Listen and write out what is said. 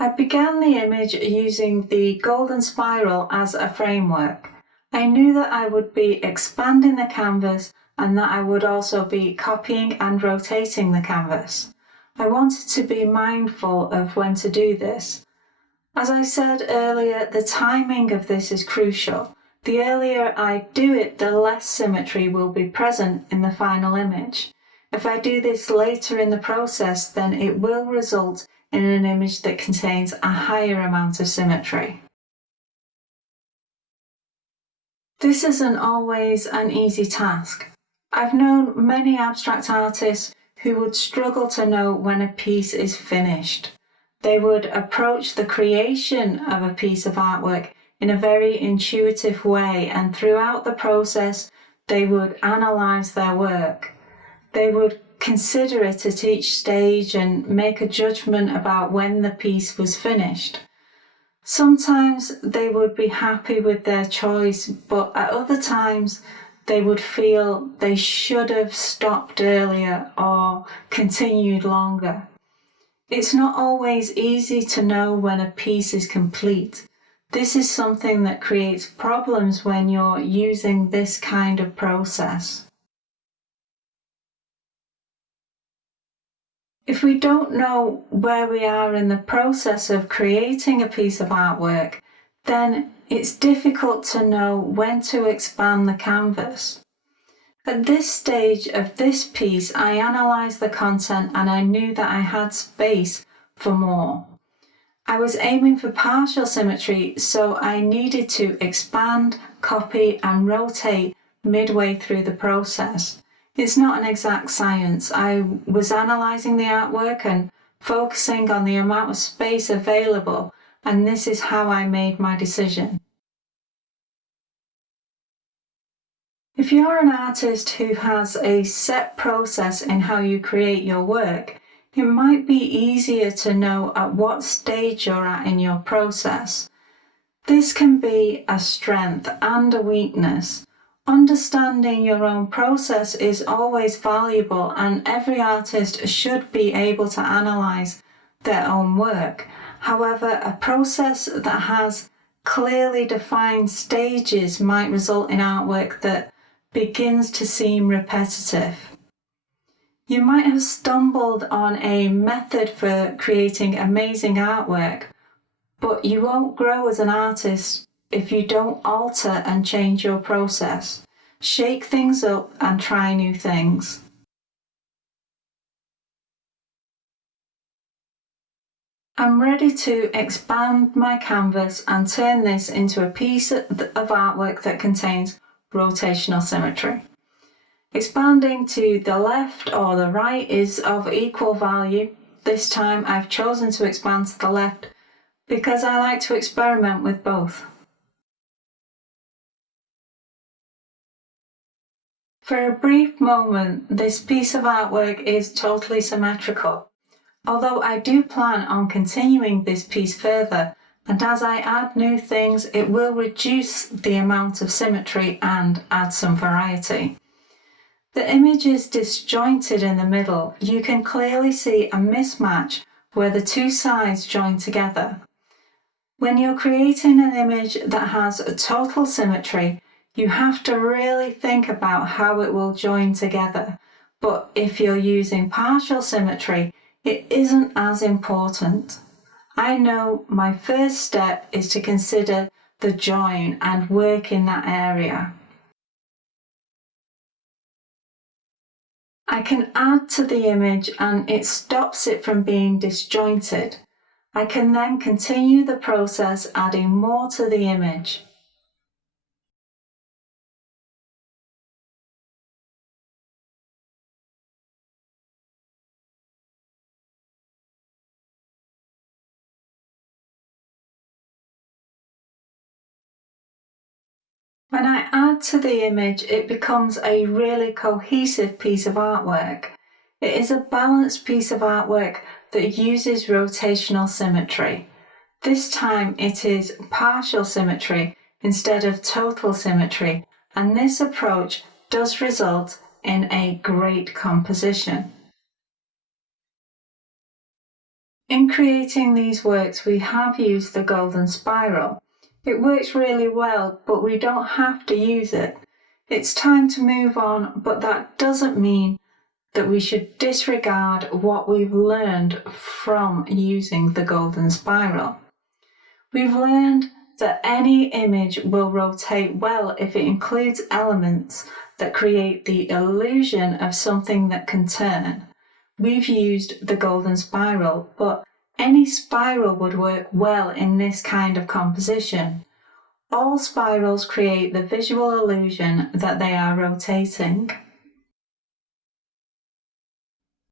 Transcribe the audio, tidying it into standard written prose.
I began the image using the golden spiral as a framework. I knew that I would be expanding the canvas and that I would also be copying and rotating the canvas. I wanted to be mindful of when to do this. As I said earlier, the timing of this is crucial. The earlier I do it, the less symmetry will be present in the final image. If I do this later in the process, then it will result in an image that contains a higher amount of symmetry. This isn't always an easy task. I've known many abstract artists who would struggle to know when a piece is finished. They would approach the creation of a piece of artwork in a very intuitive way, and throughout the process they would analyse their work. They would consider it at each stage and make a judgment about when the piece was finished. Sometimes they would be happy with their choice, but at other times they would feel they should have stopped earlier or continued longer. It's not always easy to know when a piece is complete. This is something that creates problems when you're using this kind of process. If we don't know where we are in the process of creating a piece of artwork, then it's difficult to know when to expand the canvas. At this stage of this piece, I analysed the content and I knew that I had space for more. I was aiming for partial symmetry, so I needed to expand, copy and rotate midway through the process. It's not an exact science. I was analysing the artwork and focusing on the amount of space available, and this is how I made my decision. If you're an artist who has a set process in how you create your work, it might be easier to know at what stage you're at in your process. This can be a strength and a weakness. Understanding your own process is always valuable, and every artist should be able to analyse their own work. However, a process that has clearly defined stages might result in artwork that begins to seem repetitive. You might have stumbled on a method for creating amazing artwork, but you won't grow as an artist if you don't alter and change your process. Shake things up and try new things. I'm ready to expand my canvas and turn this into a piece of artwork that contains rotational symmetry. Expanding to the left or the right is of equal value. This time I've chosen to expand to the left because I like to experiment with both. For a brief moment, this piece of artwork is totally symmetrical, although I do plan on continuing this piece further, and as I add new things, it will reduce the amount of symmetry and add some variety. The image is disjointed in the middle. You can clearly see a mismatch where the two sides join together. When you're creating an image that has a total symmetry, you have to really think about how it will join together. But if you're using partial symmetry, it isn't as important. I know my first step is to consider the join and work in that area. I can add to the image and it stops it from being disjointed. I can then continue the process, adding more to the image. When I add to the image, it becomes a really cohesive piece of artwork. It is a balanced piece of artwork that uses rotational symmetry. This time it is partial symmetry instead of total symmetry, and this approach does result in a great composition. In creating these works, we have used the golden spiral. It works really well, but we don't have to use it. It's time to move on, but that doesn't mean that we should disregard what we've learned from using the golden spiral. We've learned that any image will rotate well if it includes elements that create the illusion of something that can turn. We've used the golden spiral, but any spiral would work well in this kind of composition. All spirals create the visual illusion that they are rotating.